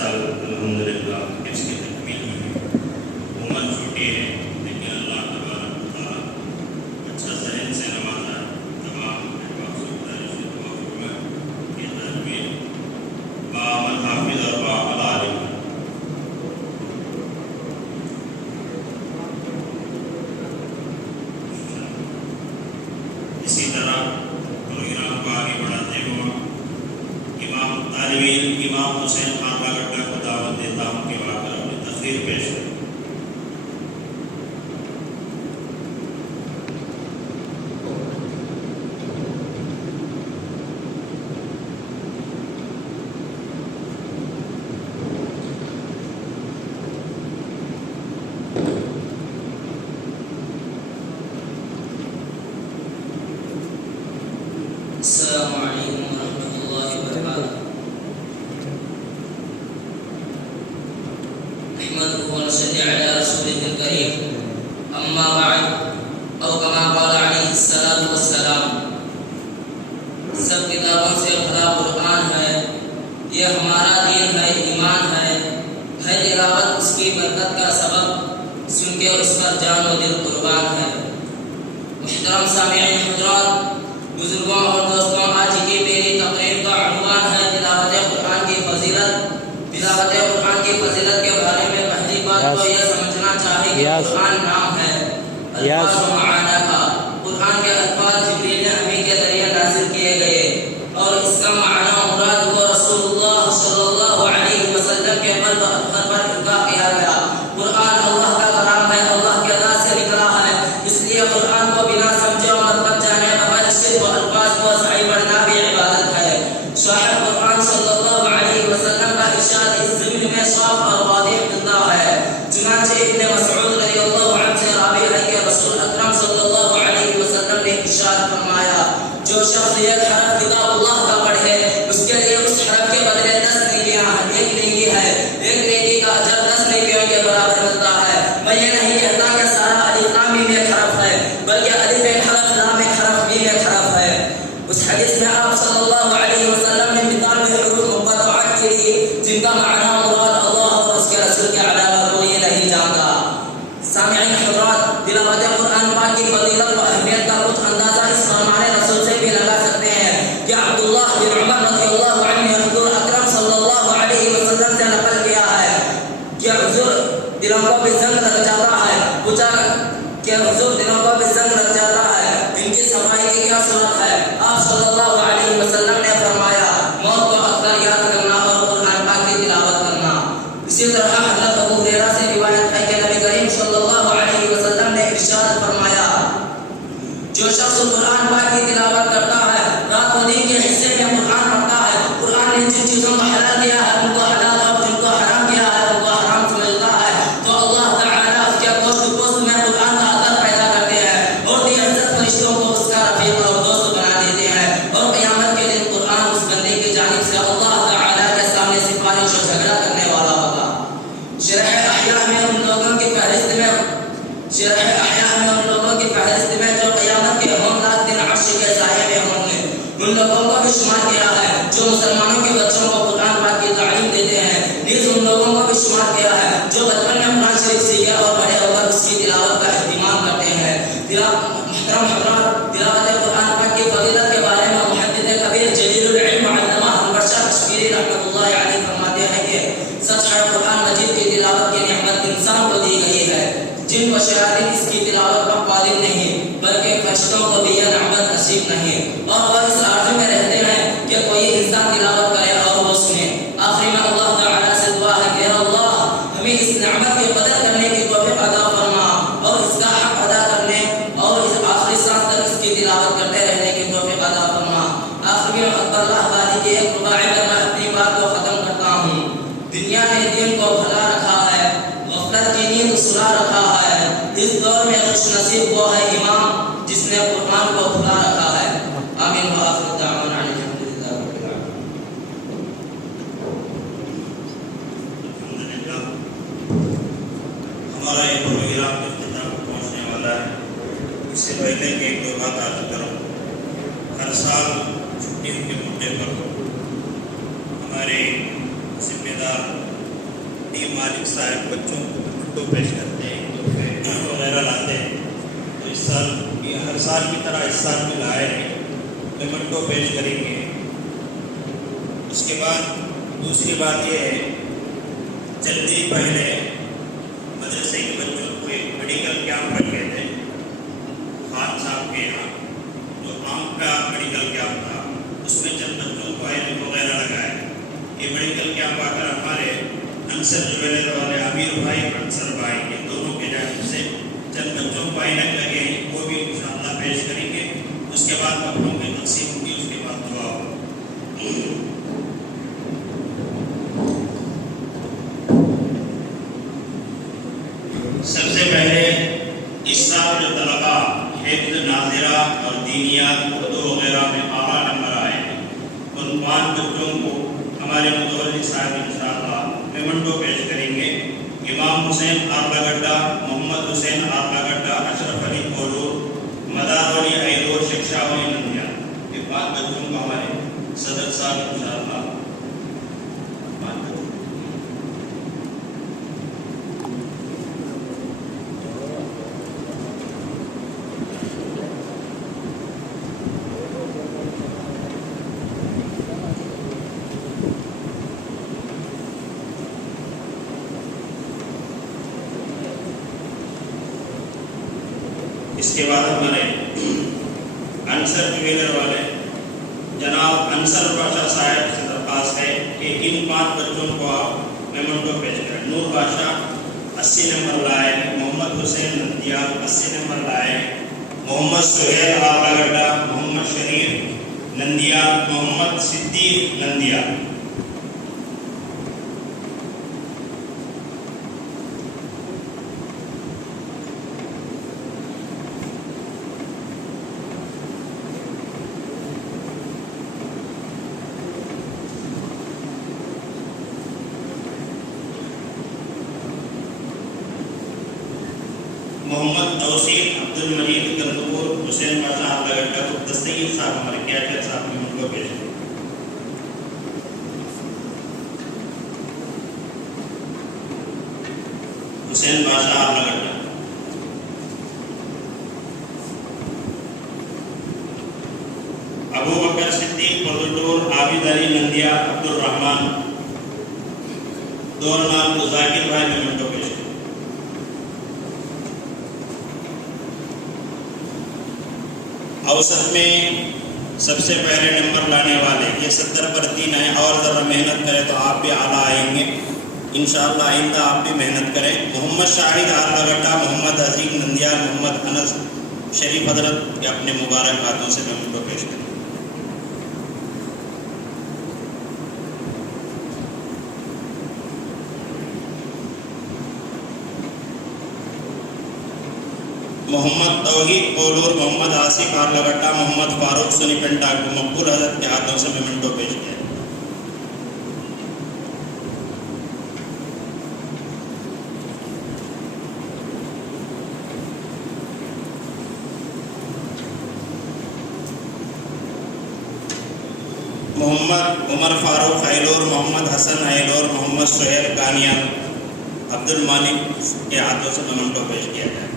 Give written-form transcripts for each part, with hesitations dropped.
سال الحمدللہ اس کی تکمیل ہوئی. عمر چھوٹی ہے لیکن اللہ تبارک و تعالیٰ اچھا ذہن سے نوازا. تمام کی تدبیر بامن حافظ اور بامن عالم. اسی طرح پروگرام کو آگے بڑھاتے ہوئے طالب علم امام حسین خان راگڈا کو دعوت دیتا ہوں کہ وہاں پر اپنی تقریر پیش کریں. السلام علیکم ورحمۃ اللہ وبرکاتہ. نحمده ونصلي على رسوله الكريم. اما بعد او كما قال عليه الصلاة والسلام. سب کتابوں سے بھرا قرآن ہے، یہ ہمارا دین ہے، ایمان ہے تلاوت اس کی برکت کا سبب، سن کے اس پر جان و دل قربان ہے. محترم سامعین حضرات، بزرگوں اور دوستوں، آج کی میری تقریر کا عنوان ہے تلاوت قرآن کی فضیلت. تلاوت قرآن کی فضیلت کے بارے میں پہلی بات تو یہ سمجھنا چاہیے کہ قرآن نام ہے، الفاظ و معانی کا. قرآن کے الفاظ جبریل امی کے ذریعے نازل کیے گئے اور اس کا معنی مراد وہ رسول اللہ صلی اللہ علیہ وسلم کے قلب اطہر پر القاء کیا گیا. قرآن اللہ کا کلام ہے، اللہ کے ذات سے نکلا ہے، اس لیے قرآن کو بنا سمجھے اور مطلب جانے بغیر صرف الفاظ کو صحیح پڑھنا بھی عبادت ہے. صاحب قرآن صلی اللہ علیہ وسلم کا ارشاد اس ضمن میں صاف اور واضح ملتا ہے. چنانچہ ابن مسعود رضی اللہ عنہ سے راوی ہے کہ رسول اکرم صلی اللہ علیہ وسلم نے ارشاد فرمایا، جو شخص ایک حرف کتاب اللہ کا پڑھے اس کے لیے اس حرف کے بدلے 10 نیکیاں ہیں. ایک نیکی ہے، ایک نیکی کا اجر 10 نیکیوں کے برابر ملتا ہے. میں یہ نہیں کہتا کہ سارا الف لام میم ایک حرف ہے، بلکہ الف ایک حرف، لام ایک حرف، میم ایک حرف ہے. اس حدیث میں آپ صلی اللہ علیہ وسلم نے مثال میں حروف مقطعات کے لیے جن کا معنی مراد اللہ اور اس کے رسول کے علاوہ کوئی نہیں جانتا. سامعین حضرات، تلاوت قرآن پاک کی فضیلت و اہمیت کا کچھ اندازہ اس فرمان رسول سے بھی لگا سکتے ہیں کہ عبداللہ بن عمر رضی اللہ عنہ نے حضور اکرم صلی اللہ علیہ وسلم سے نقل کیا ہے کہ حضور دلوں کو بھی زنگ لگ جاتا ہے. پوچھا کہ حضور دلوں کو بھی زنگ لگ جاتا ہے، ان کی صفائی کی کیا صورت ہے؟ آپ صلی اللہ علیہ وسلم نے فرمایا، موت کو اکثر یاد کرنا اور قرآن پاک کی تلاوت کرنا. اسی طرح حضرت ابو ہریرہ سے روایت ہے کہ نبی کریم صلی اللہ علیہ وسلم نے ارشاد فرمایا، جو شخص قرآن پاک کی تلاوت کرتا ہے، رات و دن کے حصے میں قرآن پڑھتا ہے، قرآن نے جن چیزوں کو حلال کیا ہے ان کو حلال اور جن کو حرام کیا ہے ان کو حرام سمجھتا ہے، تو اللہ تعالیٰ اس کے گوشت میں قرآن کا اثر پیدا کرتے ہیں اور عزت فرشتوں کو اس کا رفیق اور دوست بنا دیتے ہیں. اور قیامت کے دن قرآن اس بندے کی جانب سے اللہ تعالیٰ کے سامنے سفارش اور جھگڑا کرنے والا ہوگا. شرح احیاء میں ان لوگوں کی فہرست میں جو قیامت کے ہولناک دن عرش کے سائے میں ہوں گے، ان لوگوں کو بھی شمار کیا ہے جو مسلمانوں کے بچوں کو قرآن پاک کی تعلیم دیتے ہیں. نیز ان لوگوں کو بھی شمار کیا ہے جو بچپن میں قرآن شریف سیکھے اور بڑے ہو کر اس کی تلاوت کا اہتمام کرتے ہیں. محترم حضرات، تلاوت قرآن پاک کی فضیلت کے بارے میں محدث کبیر جلیل العلم علامہ انور شاہ کشمیری رحمۃ اللہ علیہ فرماتے ہیں کہ سچ ہے قرآن مجید کی تلاوت کی نعمت انسان کو دی گئی ہے. جن و شیاطین اس کی تلاوت پر قادر نہیں، بلکہ فرشتوں کو بھی یہ نعمت نصیب نہیں، اور وہ اس آرزو میں رہتے ہیں کہ کوئی انسان تلاوت کرے اور وہ سنے. آخری میں اللہ تعالیٰ سے دعا ہے کہ اللہ ہمیں اس نعمت کی قدر کرنے کی توفیق عطا فرما اور اس کا حق ادا کرنے اور اس آخری سانس تک اس کی تلاوت کرتے رہنے کی توفیق عطا فرما. آخری میں اللہ والی کی ایک دعا پر میں اپنی بات کو ختم کرتا ہوں. دنیا نے دین کو بھلا رکھا ہے، غفلت کی نیند سلا رکھا ہے. اس دور میں خوش نصیب وہ ہے امام جس نے قرآن کو بھلا رکھا ہے. آمین و آخر دعوانا الحمدللہ رب العالمین. ہمارا یہ پروگرام اختتام کو پہنچنے والا ہے. اس سے پہلے کہ ایک دو بات عرض کروں. ہر سال چھٹیوں کے موقع پر ہمارے ذمہ دار خطیب مالک صاحب بچوں کو مٹو پیش کرتے ہیں، تحفے وغیرہ لاتے ہیں، تو اس سال ہر سال کی طرح اس سال بھی لائے ہیں، مٹو پیش کریں گے۔ اس کے بعد دوسری بات یہ ہے، چند دن پہلے مدرسے کے بچوں کو ایک میڈیکل کیمپ رکھے تھے خان صاحب کے یہاں، جو عام کا میڈیکل کیمپ تھا، اس میں چند بچوں کو عینک وغیرہ لگائے۔ یہ میڈیکل کیمپ آ کر ہمارے انصر جویلر والے عامر بھائی اور انصر بھائی کے دونوں کے جانب سے چند بچوں کو عینک لگے ہیں، وہ بھی انشاءاللہ پیش کریں گے۔ اس کے بعد کپڑوں کی تقسیم ہوگی، اس کے بعد دعا ہوگی۔ سب سے پہلے اس سال جو طلباء حفظ ناظرہ اور دینیات اردو وغیرہ میں اعلیٰ نمبر آئے ہیں، ان 5 بچوں کو ہمارے متولی صاحب انشاءاللہ میمنٹو پیش کریں گے۔ امام حسین آرلا گڈا، محمد حسین آرلا گڈا، اشرف علی کولور، مدار علی ایلور، شکشا علی نندیا، یہ 5 بچوں کو ہمارے صدر صاحب انشاءاللہ اس کے بعد ہمارے انصر جویلر والے جناب انصر بادشاہ صاحب سے درخواست ہے کہ ان 5 بچوں کو آپ میمنٹو پیش کریں۔ نور بادشاہ 80 نمبر لائے، محمد حسین نندیال 80 نمبر لائے، محمد سہیل آرلا گڈا، محمد شریف نندیال، محمد صدیق نندیال۔ محمد توصیف عبد المجید گندپور، حسین بادشاہ آرلا گڈا کو دستگیر صاحب ہمارے کیٹر صاحب نے ان کو پیش کیا۔ حسین بادشاہ آرلا گڈا، ابو بکر صدیق پردور، عابد علی نندیا، عبد الرحمن، دور نام کو ذاکر بھائی نے ان کو پیش کیا۔ اوسط میں سب سے پہلے نمبر لانے والے یہ 70 پر 3 ہیں، اور ذرا محنت کریں تو آپ بھی اعلیٰ آئیں گے انشاءاللہ۔ آئندہ آپ بھی محنت کریں۔ محمد شاہد آرلا گڈا، محمد عظیم نندیال، محمد انس شریف حضرت کے اپنے مبارک ہاتھوں سے میں ان کو پیش کریں۔ محمد توحید کولور، محمد آصف آرلا گڈا، محمد فاروق سنی پنڈا کو مقبول حضرت کے ہاتھوں سے میمنٹو پیش کیا۔ محمد عمر فاروق ایلور، محمد حسن ایلور، محمد سہیل کانیا، عبد المالک کے ہاتھوں سے میمنٹو پیش کیا جائے۔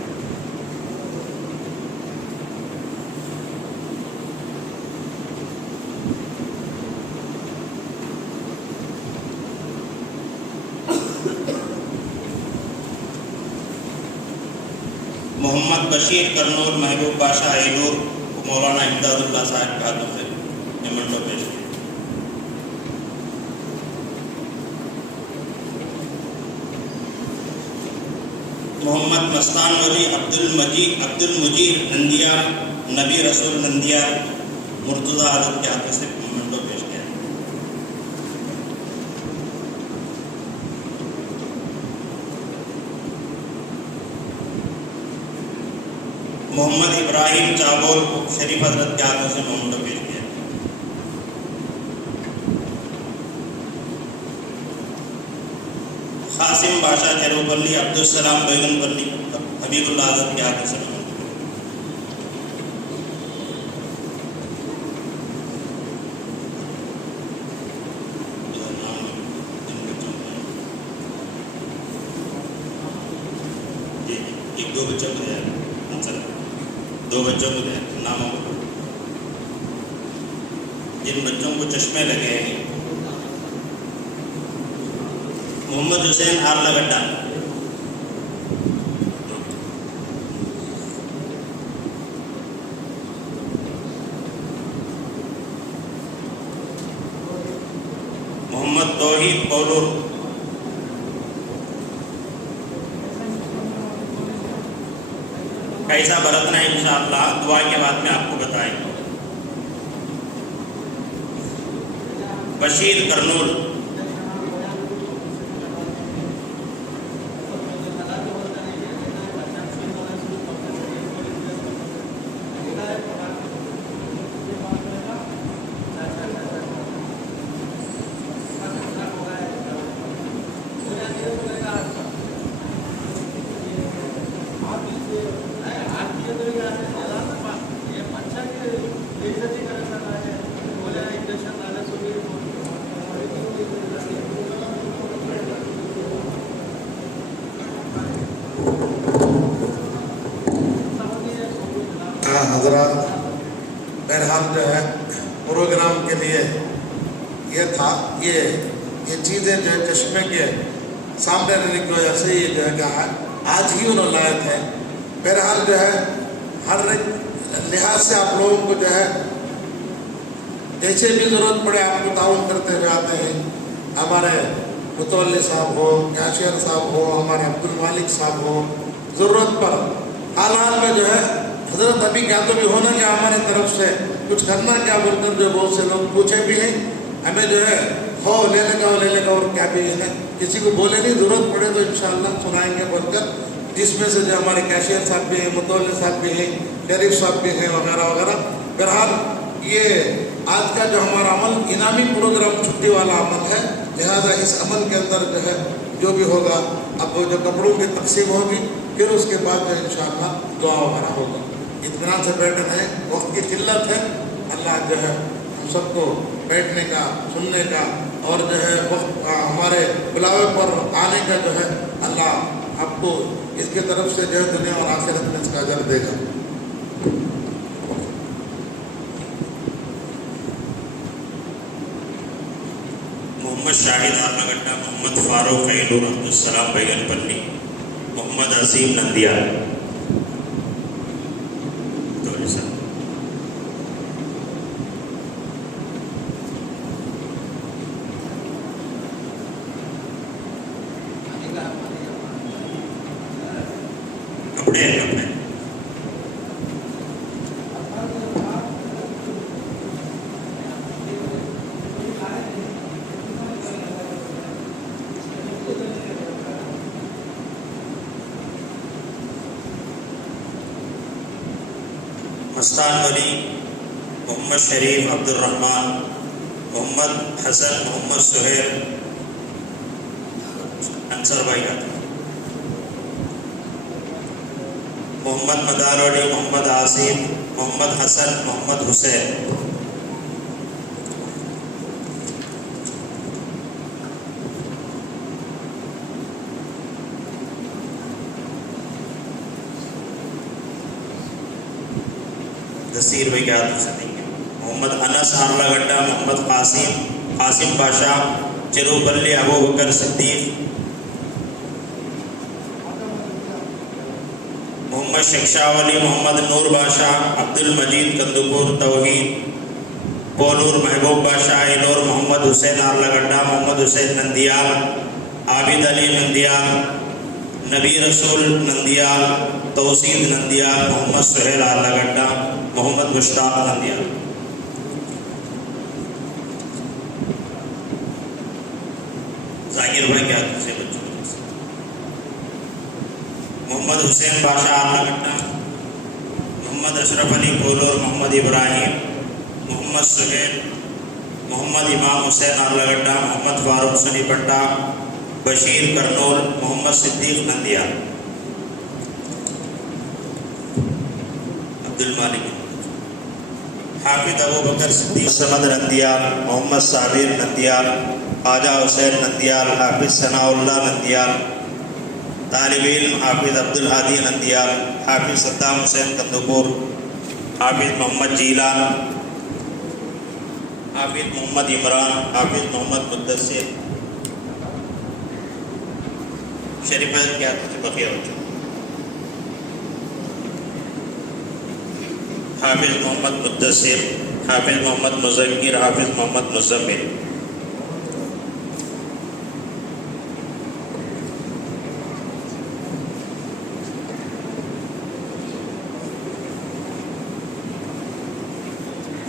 محمد بشیر کرنول، محبوب بادشاہ ایلور کو مولانا امداد اللہ صاحب کے ہاتھوں سے میمنٹو پیش کیا۔ محمد مستان ولی، عبد المجید نندیال، نبی رسول نندیال، مرتضی حضرت کے ہاتھوں سے میمنٹو پیش کیا۔ محمد ابراہیم چابول کو شریف حضرت کے ہاتھوں سے میمنٹو پیش کیا۔ قاسم بادشاہ چروپلی، عبدالسلام بیگن پلی، حبیب اللہ حضرت کے ہاتھوں سے میمنٹو۔ دو بچوں کو دیا چل 2 بچوں کو دیا ناموں کو جن بچوں کو چشمے لگے ہیں محمد حسین آرلگڈہ محمد توحید پولور کیسا برتنا ہے انشاءاللہ دعا کے بعد میں آپ کو بتائیں گے بشیر کرنول حضرات بہرحال جو ہے پروگرام کے لیے یہ تھا یہ چیزیں جو ہے چشمے کے سامنے رہنے کی وجہ سے یہ جو ہے کہ آج ہی انہوں لائے تھے. بہرحال جو ہے ہر لحاظ سے آپ لوگوں کو جو ہے جیسے بھی ضرورت پڑے آپ کو تعاون کرتے ہوئے آتے ہیں. ہمارے متولی صاحب ہو, کیشیئر صاحب ہو, ہمارے عبد المالک صاحب ہو, ضرورت پر حال حال میں جو ہے حضرت ابھی کیا تو بھی ہونا کیا ہمارے طرف سے کچھ کرنا کیا بول کر جو بہت سے لوگ پوچھے بھی ہیں. ہمیں جو ہے ہو لے لے گا اور کیا بھی ہے کسی کو بولے نہیں, ضرورت پڑے تو انشاءاللہ سنائیں گے بول کر, جس میں سے جو ہمارے کیشیئر صاحب بھی ہیں, متولی صاحب بھی ہیں, شریف صاحب بھی ہیں وغیرہ وغیرہ. بہرحال یہ آج کا جو ہمارا عمل انعامی پروگرام چھٹی والا عمل ہے, لہذا اس عمل کے اندر جو ہے جو بھی ہوگا اب جو کپڑوں کی تقسیم ہوگی پھر اس کے بعد جو انشاءاللہ دعا وغیرہ ہوگا. اطمینان سے بیٹھنا ہے, وقت کی قلت ہے. اللہ جو ہے ہم سب کو بیٹھنے کا, سننے کا اور جو ہے وقت ہمارے بلاوے پر آنے کا جو ہے اللہ آپ کو اس کی طرف سے جو ہے دنیا اور آخرت میں اس کا اجر دے گا. محمد شاہد آرلگڈہ, محمد فاروق ایلور, عبدالسلام بیگن پلی, محمد عظیم نندیال. کپڑے مستان ولی, محمد شریف, عبد الرحمن, محمد حسن, محمد سہیل, انصر بھائی کا, محمد مداروڑی, محمد عاصم, محمد حسن, محمد حسین. نصیر بھائی کیا دوسرے دیں گے, محمد انس آرلگڈہ, محمد قاسم بادشاہ, چروپلی, ابو بکر صدیق, محمد شکشاہ ولی, محمد نور بادشاہ, عبد المجید کندپور توحید, پولور محبوب بادشاہ ایلور, محمد حسین آرلگڈہ, محمد حسین نندیال, عابد علی نندیال, نبی رسول نندیال, توسید نندیال, محمد سہیل آرلگڈہ, محمد مشتاق نندیال. ذاکر بھائی کیا دوسرے بچوں محمد حسین بادشاہ آرلگڈہ, محمد اشرف علی پولور, محمد ابراہیم, محمد سہیل, محمد امام حسین آرلگڈہ, محمد فاروق سنی پٹا, بشیر کرنول, محمد صدیق نندیال. عبد المالک, حافظ ابو بکر صدیق سمد نندیال, محمد صابر نندیال, خواجہ حسین نندیال, حافظ ثناء اللہ نندیال, طالب علم حافظ عبدالہادی نندیال، حافظ صدام حسین کندوپور، حافظ محمد جیلان، حافظ محمد عمران، حافظ محمد مدثر، شریف کیا بقیہ بچوں، حافظ محمد مدثر، حافظ محمد مذکر، حافظ محمد مزمل۔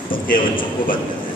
بقیہ بچوں کو بات کرتے ہیں۔